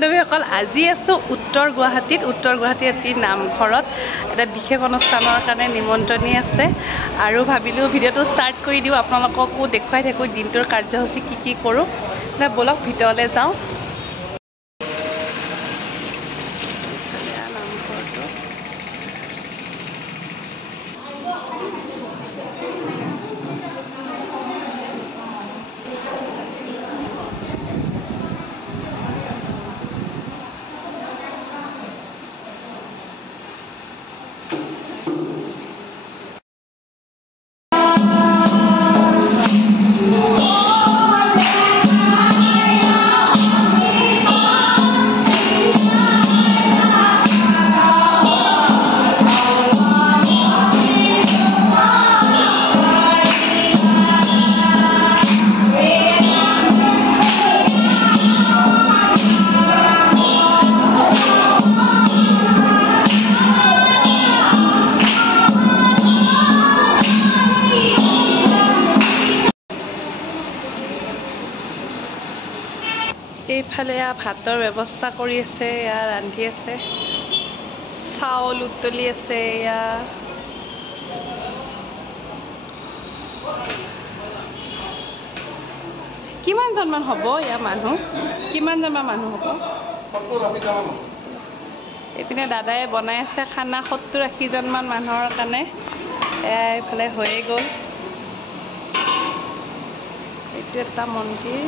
বান্ধৱীসকল আজি আছোঁ উত্তৰ গুৱাহাটীৰ এটি নামঘৰত এটা বিশেষ অনুষ্ঠানৰ কাৰণে নিমন্ত্ৰণী আছে আৰু ভাবিলোঁ ভিডিঅ'টো ষ্টাৰ্ট কৰি দিওঁ আপোনালোককো দেখুৱাই থাকোঁ দিনটোৰ কাৰ্যসূচী কি কৰোঁ ব'লক ভিতৰলৈ যাওঁ এইফালে ভাতৰ ব্যৱস্থা কৰি আছে ৰান্ধি আছে চাউল উতলি আছে কিমানজনমান হ'ব মানুহ কিমানজনমান মানুহ হ'ব এইপিনে দাদাই বনাই আছে খানা 70-80 জনমান মানুহৰ কাৰণে এইফালে হৈয়ে গ'ল এইটো এটা মন্দিৰ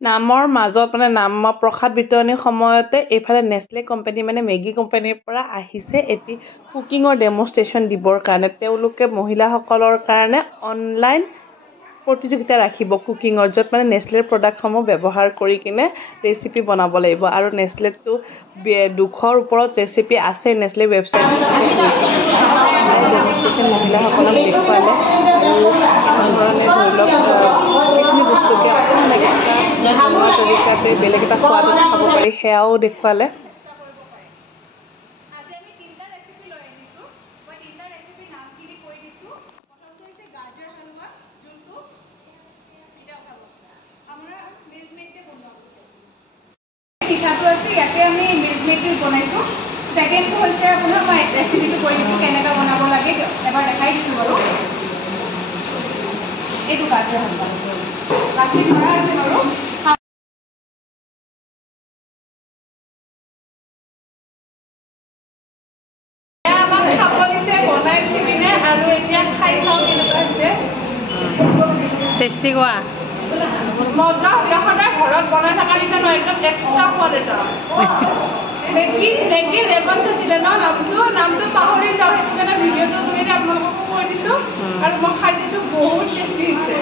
নামৰ মাজত নাম প্ৰসাদ বিতৰণিৰ সময়তে এইফালে নেছলে কোম্পানী মেগী কোম্পানীৰ পৰা আহিছে এটি কুকিঙৰ ডেমনষ্ট্ৰেশ্যন দিবৰ কাৰণে তেওঁলোকে মহিলাসকলৰ কাৰণে অনলাইন প্ৰতিযোগিতা ৰাখিব কুকিঙৰ য'ত নেছলেৰ প্ৰডাক্টসমূহ ব্যৱহাৰ কৰি কিনে ৰেচিপি বনাব লাগিব আৰু নেছলেটো 200ৰ ওপৰত ৰেচিপি আছে নেছলে ৱেবছাইটত ডেমনষ্ট্ৰেশ্যন মহিলাসকলক দেখুৱালে আৰু এনেধৰণে ধৰি লওক এইখিনি বস্তুকে অকণমান এক্সট্ৰা বনোৱা তৰিকাতে বেলেগ এটা সোৱাদত খাব পাৰি সেয়াও দেখুৱালে পিঠাটো আছে ইয়াতে আমি মিল্ক মেডটো বনাইছোঁ সেকেন্ডটো হৈছে আপোনাৰ মই ৰেচিপিটো কৈ দিছোঁ কেনেকৈ বনাব লাগে এবাৰ দেখাই দিছোঁ বাৰু এইটো গাজৰ হালৱা গাখীৰ ধৰা আছে বাৰু আৰু এতিয়া খাই চাওঁ কেনেকুৱা হৈছে টেষ্টি কোৱা মজা সদায় ঘৰত বনাই থকা নিচিনা নহয় একদম এক্সট্ৰা সোৱাদ এটা নেকি লেমন আছিলে ন নামটো পাহৰি যাওঁ সেইটো কাৰণে ভিডিঅ'টো ধৰি আপোনালোককো কৈ দিছোঁ আৰু মই খাই দিছোঁ বহুত টেষ্টি হৈছে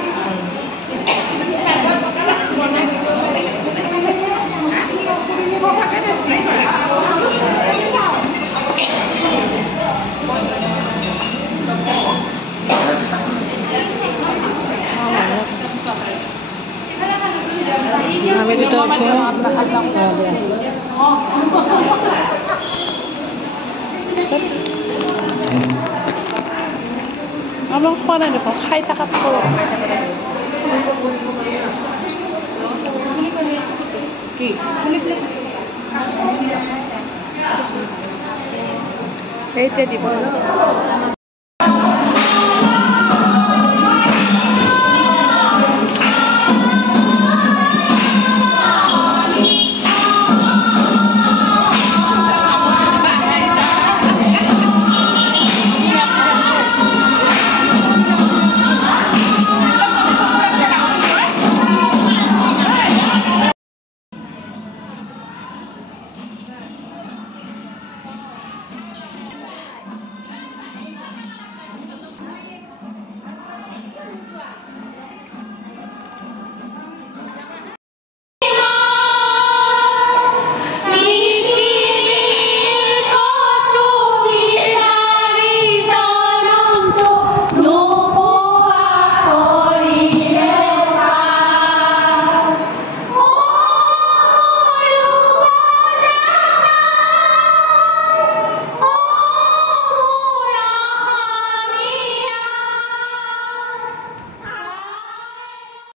আমি দুটো আমাক খোৱা নাই দেখোন খাই থাকাত কি এইতে দিব